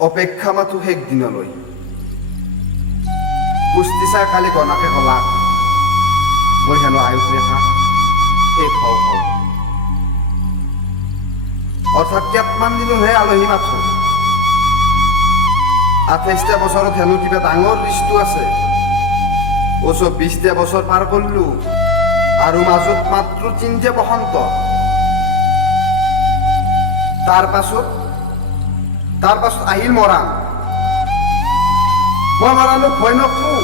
অপেক্ষা মাথো শেষ দিনলৈ কুস্তিচা কালি গণাকে কলা মোৰ হেনো আয়ুস ৰেখা শেষ হওঁ হওঁ অৰ্থাৎ কেইটামান দিনহে আলহী মাথো 28টা বছৰত হেনো কিবা ডাঙৰ লিষ্টটো আছে 24টা বছৰ পাৰ কৰিলো আৰু মাজত মাত্ৰ 3টা বসন্ত তাৰ পাছত আহিল মৰাণ মই মৰাণক ভয় নকৰো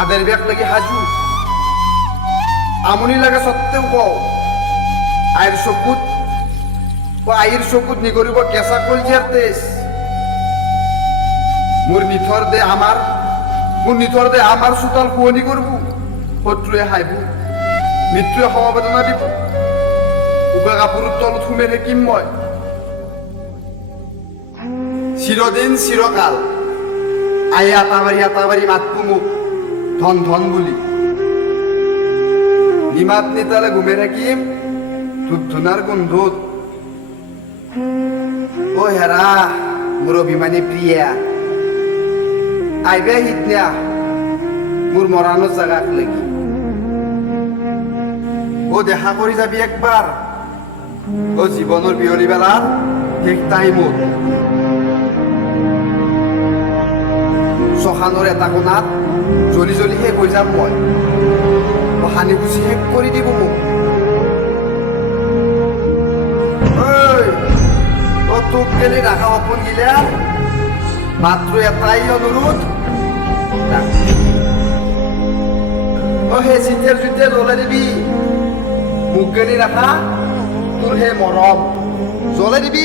আদেৰ বেগ লাগি সাজু আমনি লাগে সত্ত্বেও কওঁ আইৰ চকুত নিগৰিব কেঁচা কলজিয়াৰ তেজ মোৰ নিথৰ দে আমাৰ চোতাল শুৱনি কৰিব শত্ৰুৱে হাঁহিব মৃত্যুৱে সমবেদনা দিব উকা কাপোৰৰ তলত সোমাই থাকিম মই চিৰদিন চিৰকাল আই আটাবাৰী মাতবো মোক ধন ধন বুলি নিমাত নিতালে ঘুমে থাকিম ধূপ ধূনাৰ গোন্ধত অ হেৰা মোৰ অভিমানী প্ৰিয়া আইবে সিদিনা মোৰ মৰাণৰ জাগাক লাগি ও দেখা কৰি যাবি একবাৰ ও জীৱনৰ বিয়লি বেলাৰ শেষ টাইমত শ্মশানৰ এটা কোণাত জ্বলি জ্বলি শেষ হৈ যাম মই সানি গুচি শেষ কৰি দিব মোক তোক গেলি ৰাখা সপোন গিলা মাত্ৰ এটাই অনুৰোধ সেই চিটেৰ জুইতে জ্বলাই দিবি মোক গেলি ৰাখা তোৰ সেই মৰম জ্বলাই দিবি